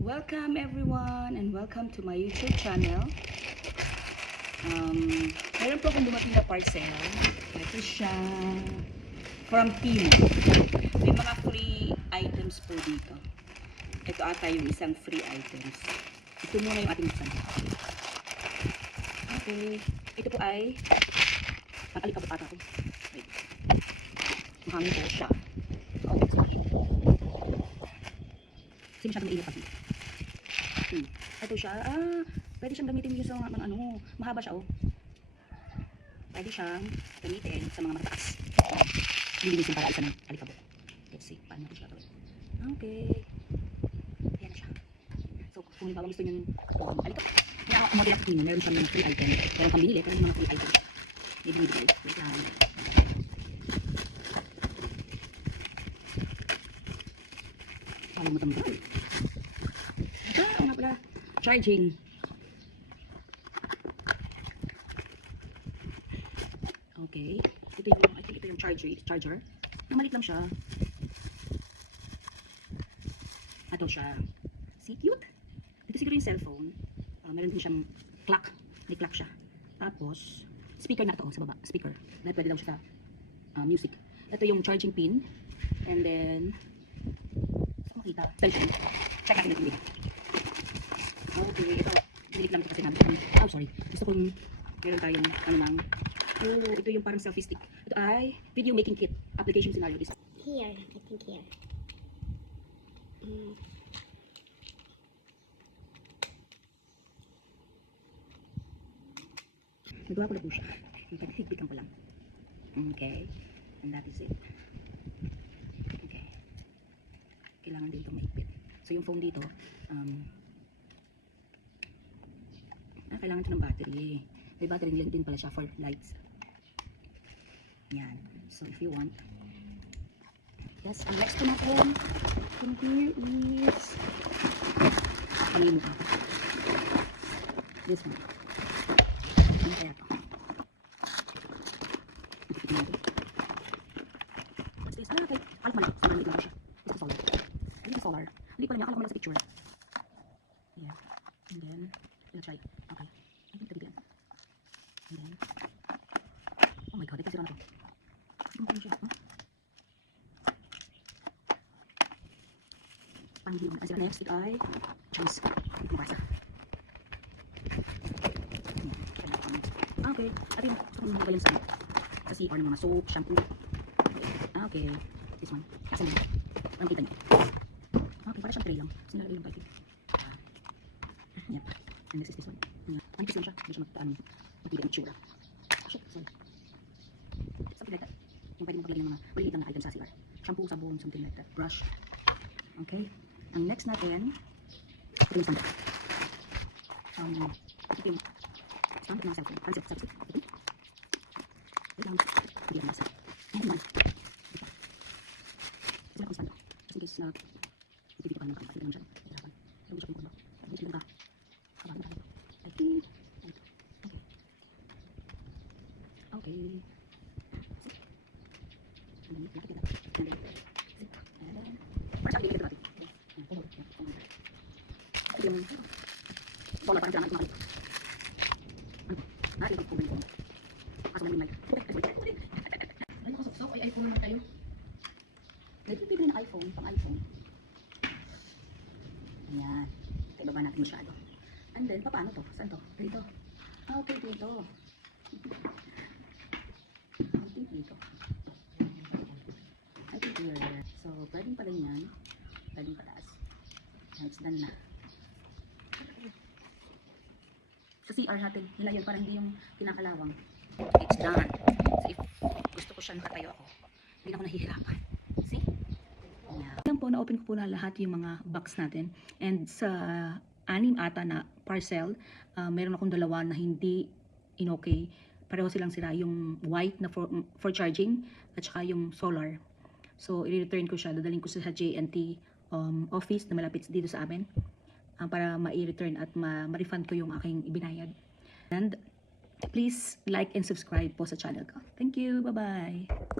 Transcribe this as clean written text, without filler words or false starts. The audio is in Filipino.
Welcome everyone and welcome to my YouTube channel. Meron po akong dumating na parcel. Ito siya from Timo. May mga free items po dito. Ito ata yung isang free items. Ito muna yung ating isang. Okay. Ito po ay ang alikabok ata ko. Wait. Mahangin po siya. Oh, sorry. Kasi masyadong mainit kasi. Ito siya. Pwede siyang gamitin yung sa mga ano, mahaba siya oh. Pwede siyang gamitin sa mga mataas. Lilinisin para isa ng alikabok. Let's see, paano natin siya gawin. Okay. Ayan na siya. So, kung halimbawa gusto nyo yung alikabok, umorder ako nyo, meron siyang mga free item. Meron kang binili, pero yung mga free item. May binibigay. Wait lang. Paano mo tamban? Oo nga pala. Charging. Okay. Ito yung, I think ito yung charger. Maliit lang siya. Ito siya. See, cute. Ito siguro yung cellphone. Meron din siyang clock. May clock siya. Tapos, speaker na ito sa baba. Speaker. Dahil pwede lang siya sa music. Ito yung charging pin. And then, saan makita? Cellphone. Check natin ito. Okay, ito. Bilik lang ito kasi namin. Oh, sorry. Gusto kong meron tayong ano lang. Oh, ito yung parang selfie stick. Ito ay video making kit. Application scenario design. Here, I think here. Nagawa ko na po siya. Higpitan ko lang. Okay. And that is it. Okay. Kailangan din itong maigpit. So yung phone dito, kailangan ito ng battery. May battery din pala siya for lights. Yan. So if you want. Yes, ang next ko natin. And here is kanino ka. This one. Ano kaya ito? Ito natin. What's this? Okay. Alam pala. Solar light lang siya. Ito solar. Ito solar. Hindi pala niya. Akala ko lang sa picture. Yeah. And then, let's try. Okay. I think tabi yan. And then, oh my god. Ito sira na ito. Ito siya. Huh? Panghilom na. Next, ito ay Chinese. Ito basa. Okay. At yung gusto kong magaling sa CR ng mga soap, shampoo. Okay. This one. Kasi na. Parang kita niyo. Okay. Para siyang tray lang. Kasi nalalagay yung piping. Yan. And next is this one. Manipis lang siya. Hindi siya matibay yung tsura. Shit. Sorry. Something like that. Yung pwede mo paglagay ng mga maliit lang na items sa CR. Shampoo, sabon, something like that. Brush. Okay. Ang next natin, ito yung stand. Ito yung stand ng cellphone. Parang selfie stick. Ito. Wait lang. Hindi ang nasa. Ayan naman. Ito lang stand. Just in case na dito ka naman kapag lang siya. Hirapan. Pero gusto ko yung kulo. Dito lang ka. Kabahan na tayo. Like, okay. Okay. And then, lapit na. And then, parang sabi dito natin. Ito yung solar parang kailangan ito makalik. Ito po ba yung kaso namin mic. Ano ko sok? Ay iPhone naman tayo. Nagpipili na iPhone, pang iPhone. Ayan. Kaya baba natin masyado. And then, paano to? Saan to? Dito. Okay, dito. Okay, dito. I think here. So, pwedeng pala yan. Pwedeng pataas. It's done na. Sa CR natin, nilayan para hindi yung kinakalawang. It's done. So if gusto ko siya nakatayo ako, hindi na ako nahihirapan. See? Yeah. Lang po, na-open ko po na lahat yung mga box natin. And sa 6 ata na parcel, meron akong 2 na hindi in-okay. Pareho silang sira. Yung white na for charging at saka yung solar. So, i-return ko siya. Dadaling ko sa JNT office na malapit dito sa amin. Para ma-return at ma-refund ko yung aking ibinayad. And please like and subscribe po sa channel ko. Thank you. Bye-bye.